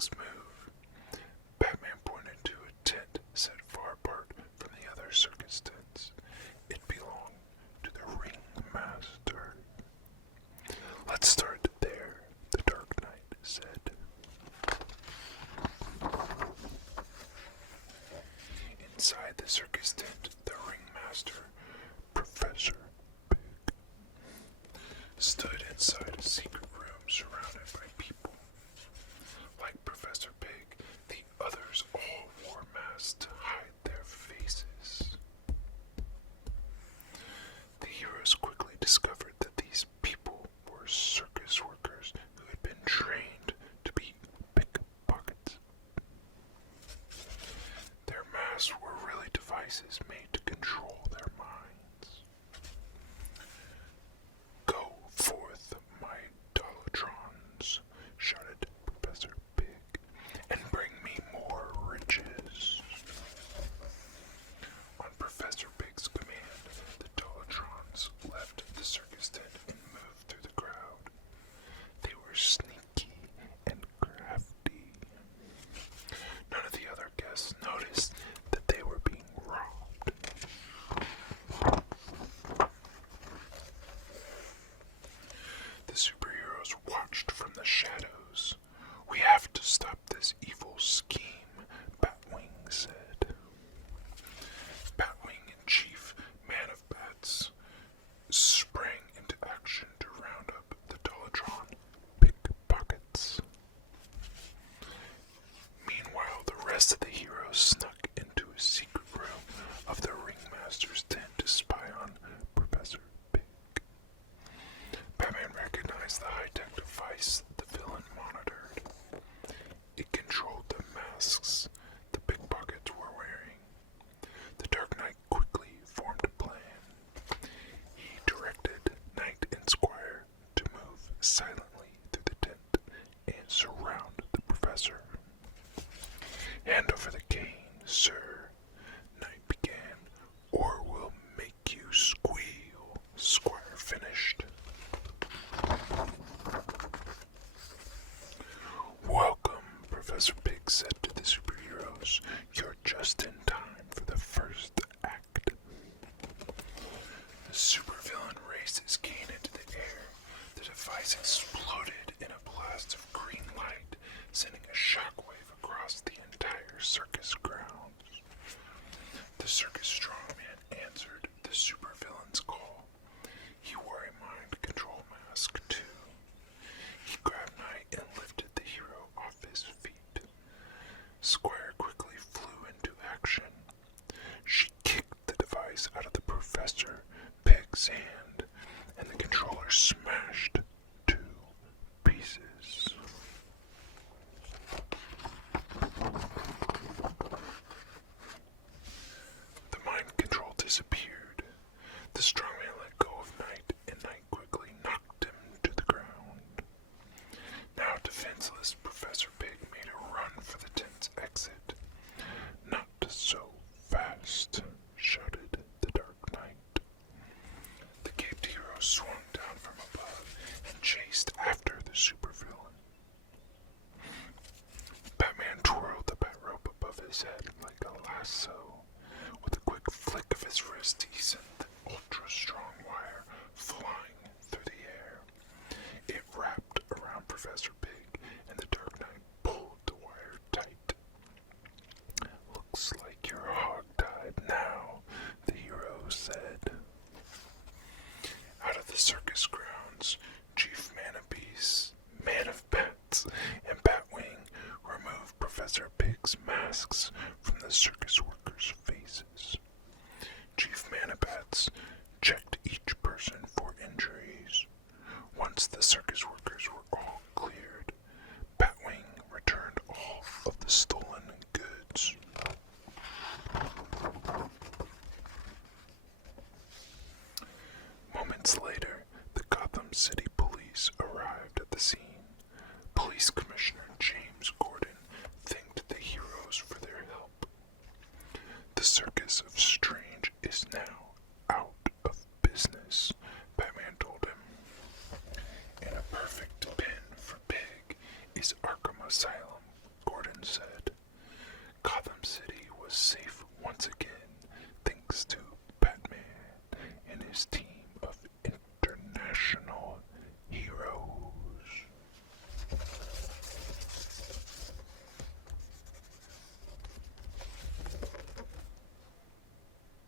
next move? Batman pointed to a tent set far apart from the other circus tents. It belonged to the Ringmaster. Let's start there, the Dark Knight said. Inside the circus tent, the Ringmaster, Professor Pig, stood inside a secret room surrounded by people. Like Professor Pig, the others all wore masks to hide their faces. The heroes quickly discovered that these people were circus workers who had been trained to be pickpockets. Their masks were really devices made to control their minds. Go forth, my Dolotrons, shouted Professor Pig, and bring me more riches. On Professor Pig's command, the Dolotrons left the circus tent and moved through the crowd. They were sneaky and crafty. None of the other guests noticed that they were being robbed. The superheroes watched from the shadows. We have to stop this evil scheme, Batwing said. Batwing and Chief Man of Bats sprang into action to round up the Dollatron pickpockets. Meanwhile, the rest of the heroes snuck into a secret room of the Ringmaster's tent to spy on Professor Pig. Batman recognized the high-tech device the villain monitored. It controlled the masks the pickpockets were wearing. The Dark Knight quickly formed a plan. He directed Knight and Squire to move silently through the tent and surround the professor. Hand over the cane, sir, Knight began, or we'll make you squeal, Squire finished. Welcome, Professor Pig said to the superheroes. You're just in time for the first act. The supervillain raised his cane into the air. The device exploded in a blast of green light, sending a shockwave across the entire circus grounds. The circus strongman answered the supervillain's call. He wore a mind control mask, too. He grabbed Knight and lifted the hero off his feet. Squire quickly flew into action. She kicked the device out of the Professor Pig's hand, and the controller smashed to pieces. The mind control disappeared. The strongman let go of Knight, and Knight quickly knocked him to the ground. Now defenseless, Professor Pig made a run for the tent's exit. Not so fast, shouted the Dark Knight. The caped hero swung down from above and chased after the supervillain. Batman twirled the bat rope above his head like a lasso. With a quick flick of his wrist, he sent the ultra-strong wire flying through the air. It wrapped around Professor Pig, and the Dark Knight pulled the wire tight. Looks like you're hog-tied now, the hero said. Out of the circus grounds,